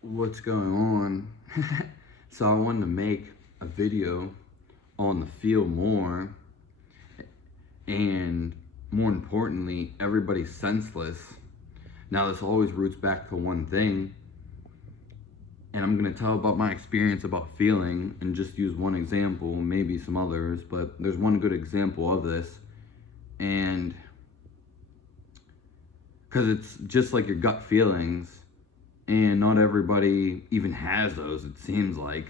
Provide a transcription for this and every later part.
What's going on? So I wanted to make a video on the feel more, and more importantly, everybody's senseless. Now this always roots back to one thing, and I'm going to tell about my experience about feeling and just use one example, maybe some others, but there's one good example of this. And because it's just like your gut feelings, and not everybody even has those, it seems like.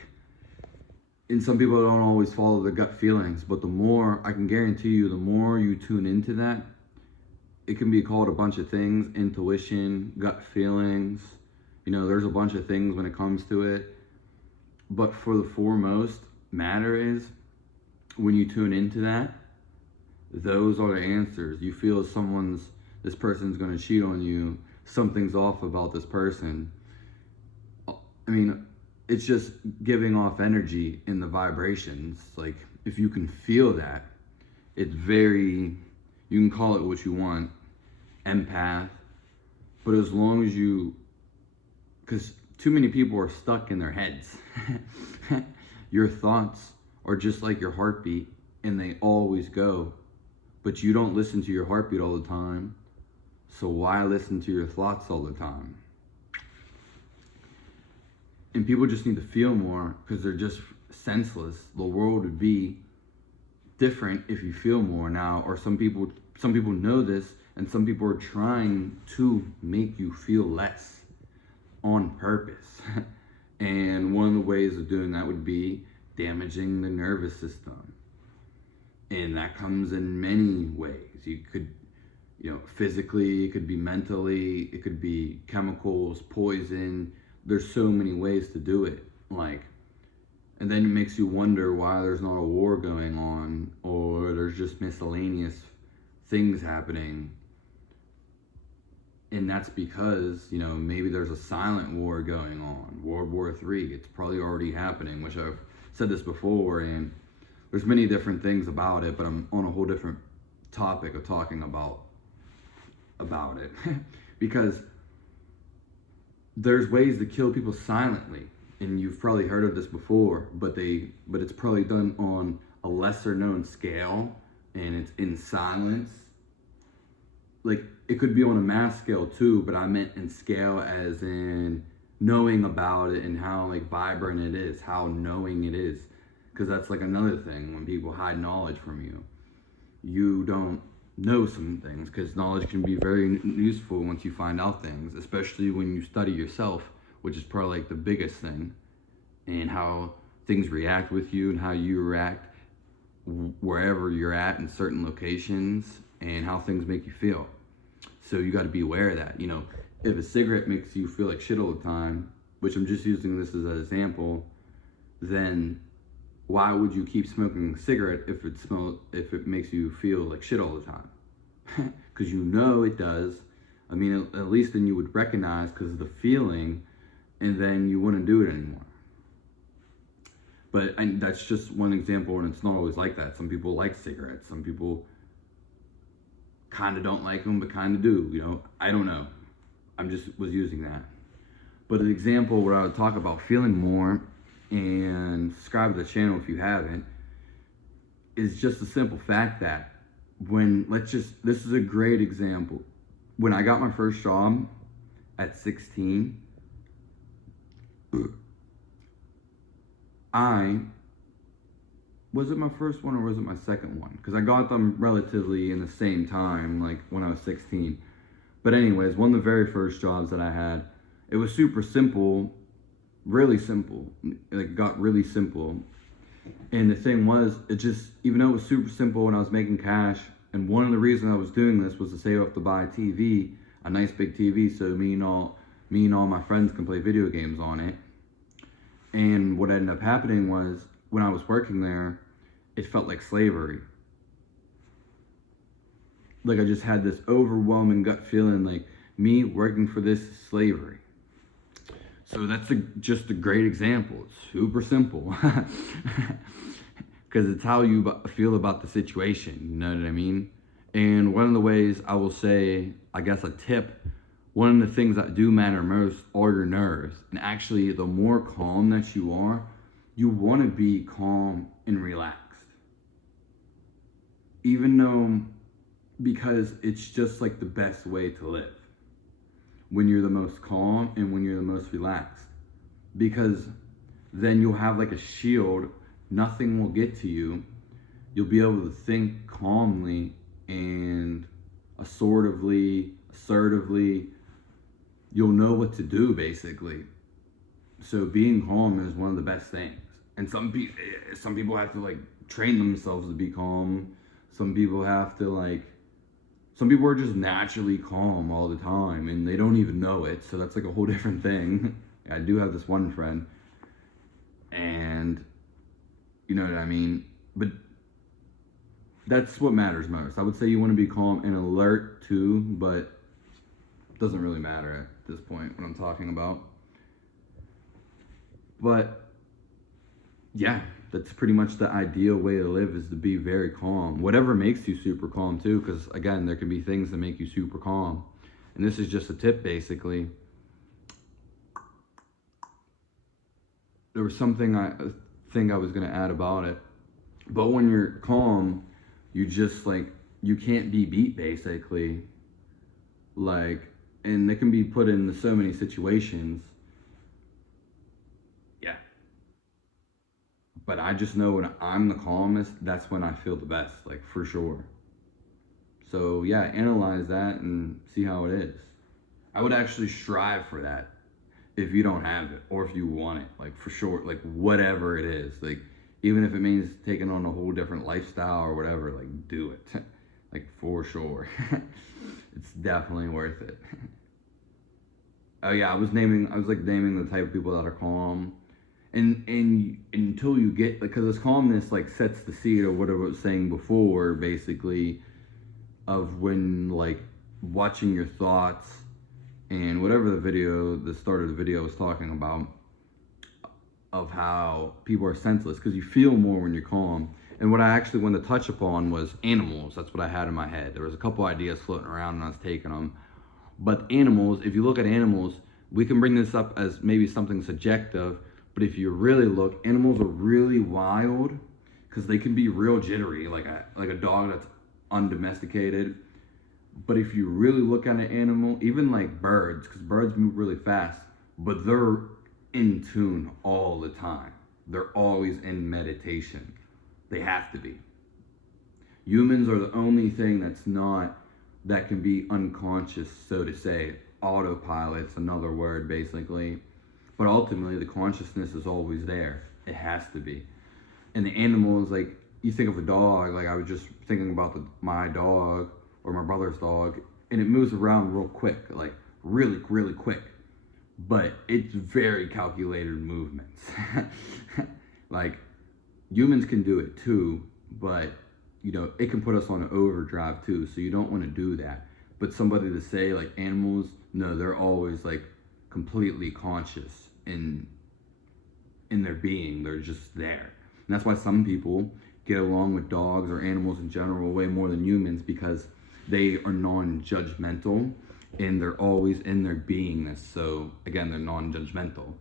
And some people don't always follow their gut feelings, but the more, I can guarantee you, the more you tune into that, it can be called a bunch of things: intuition, gut feelings, there's a bunch of things when it comes to it. But for the foremost matter is, when you tune into that, those are the answers. You feel this person's going to cheat on you, something's off about this person. I mean, it's just giving off energy in the vibrations. Like, if you can feel that, it's very, you can call it what you want, empath, but as long as because too many people are stuck in their heads. Your thoughts are just like your heartbeat, and they always go, but you don't listen to your heartbeat all the time. So why listen to your thoughts all the time? And people just need to feel more because they're just senseless. The world would be different if you feel more now. Or some people know this, and some people are trying to make you feel less on purpose. And one of the ways of doing that would be damaging the nervous system. And that comes in many ways. You could, physically, it could be mentally, it could be chemicals, poison. There's so many ways to do it. And then it makes you wonder why there's not a war going on, or there's just miscellaneous things happening. And that's because, maybe there's a silent war going on, World War III. It's probably already happening, which I've said this before, and there's many different things about it, but I'm on a whole different topic of talking about it. Because there's ways to kill people silently, and you've probably heard of this before, but it's probably done on a lesser known scale, and it's in silence. Like, it could be on a mass scale too, but I meant in scale as in knowing about it and how vibrant it is, how knowing it is. Because that's another thing. When people hide knowledge from you, you don't know some things, because knowledge can be very useful once you find out things, especially when you study yourself, which is probably the biggest thing, and how things react with you and how you react wherever you're at in certain locations, and how things make you feel. So you got to be aware of that. If a cigarette makes you feel like shit all the time, which I'm just using this as an example, then why would you keep smoking a cigarette if it makes you feel like shit all the time? Because it does. I mean, at least then you would recognize, because of the feeling, and then you wouldn't do it anymore. But that's just one example, and it's not always like that. Some people like cigarettes. Some people kind of don't like them, but kind of do. I don't know. I'm just was using that. But an example where I would talk about feeling more, and subscribe to the channel if you haven't, is just the simple fact that this is a great example. When I got my first job at 16, was it my first one or was it my second one? Because I got them relatively in the same time, when I was 16. But anyways, one of the very first jobs that I had, it was super simple, really simple. It got really simple. And the thing was, even though it was super simple and I was making cash, and one of the reasons I was doing this was to save up to buy a nice big TV, so me and all my friends can play video games on it. And what ended up happening was, when I was working there, it felt like slavery. I just had this overwhelming gut feeling, me working for this is slavery. So that's just a great example. It's super simple. Because it's how you feel about the situation, you know what I mean? And one of the ways I will say, I guess a tip, one of the things that do matter most are your nerves. And actually, the more calm that you are, you want to be calm and relaxed. Even though, because it's just like the best way to live. When you're the most calm and when you're the most relaxed. Because then you'll have like a shield, nothing will get to you. You'll be able to think calmly and assertively. You'll know what to do, basically. So being calm is one of the best things. And some people have to like train themselves to be calm. Some people have to like, some people are just naturally calm all the time and they don't even know it. So that's like a whole different thing. I do have this one friend, and you know what I mean? But that's what matters most. I would say you want to be calm and alert too, but it doesn't really matter at this point what I'm talking about. But yeah, that's pretty much the ideal way to live, is to be very calm. Whatever makes you super calm too, because again, there can be things that make you super calm. And this is just a tip, basically. There was something I think I was going to add about it. But when you're calm, you just like, you can't be beat, basically. Like, and they can be put in so many situations. Yeah. But I just know when I'm the calmest, that's when I feel the best, like for sure. So yeah, analyze that and see how it is. I would actually strive for that if you don't have it, or if you want it, like for sure, like whatever it is, like even if it means taking on a whole different lifestyle or whatever, like do it, like for sure. It's definitely worth it. Oh yeah, I was naming the type of people that are calm, and until you get, because this calmness like sets the seed, or whatever I was saying before, basically, of when like watching your thoughts. And whatever the start of the video was talking about, of how people are senseless, because you feel more when you're calm. And what I actually wanted to touch upon was animals. That's what I had in my head. There was a couple ideas floating around and I was taking them. But animals, if you look at animals, we can bring this up as maybe something subjective, but if you really look, animals are really wild, because they can be real jittery, like a dog that's undomesticated. But if you really look at an animal, even like birds, because birds move really fast, but they're in tune all the time. They're always in meditation. They have to be. Humans are the only thing that can be unconscious, so to say. Autopilot's another word, basically. But ultimately, the consciousness is always there. It has to be. And the animals, like, you think of a dog, like I was just thinking about my dog, or my brother's dog, and it moves around real quick, like really, really quick. But it's very calculated movements. Like, humans can do it too, but you know, it can put us on an overdrive too, so you don't want to do that. But somebody to say like animals, no, they're always like completely conscious in their being. They're just there. And that's why some people get along with dogs or animals in general way more than humans, because they are non-judgmental and they're always in their beingness. So again, they're non-judgmental.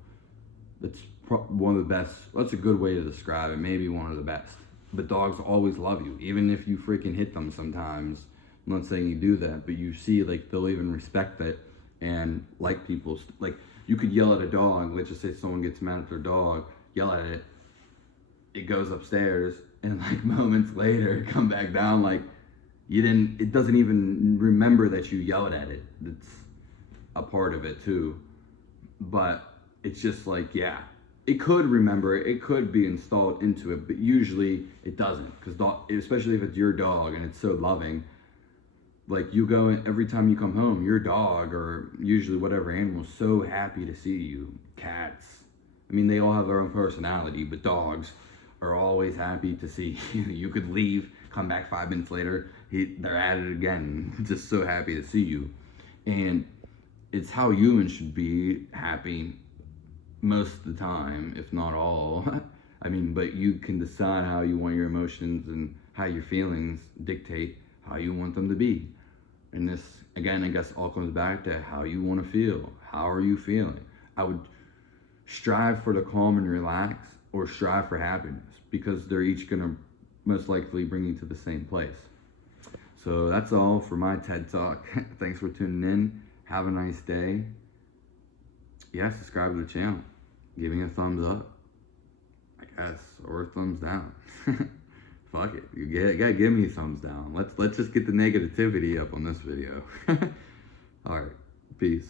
That's one of the best. That's a good way to describe it. Maybe one of the best. But dogs always love you, even if you freaking hit them sometimes. I'm not saying you do that, but you see, like, they'll even respect it and like people. Like, you could yell at a dog. Let's just say someone gets mad at their dog, yell at it. It goes upstairs, and like moments later, come back down like, it doesn't even remember that you yelled at it. That's a part of it too. But it's just like, yeah, it could remember it. It could be installed into it, but usually it doesn't. Because especially if it's your dog and it's so loving, like you go in, every time you come home, your dog, or usually whatever animal, is so happy to see you. Cats, I mean, they all have their own personality, but dogs are always happy to see you. You could leave, come back 5 minutes later, they're at it again, just so happy to see you. And it's how humans should be happy most of the time, if not all. I mean, but you can decide how you want your emotions and how your feelings dictate how you want them to be. And this, again, I guess all comes back to how you want to feel. How are you feeling? I would strive for the calm and relax, or strive for happiness, because they're each going to most likely bring you to the same place. So that's all for my TED Talk. Thanks for tuning in. Have a nice day. Yeah, subscribe to the channel. Give me a thumbs up, I guess, or a thumbs down. Fuck it. You gotta give me a thumbs down. Let's just get the negativity up on this video. Alright. Peace.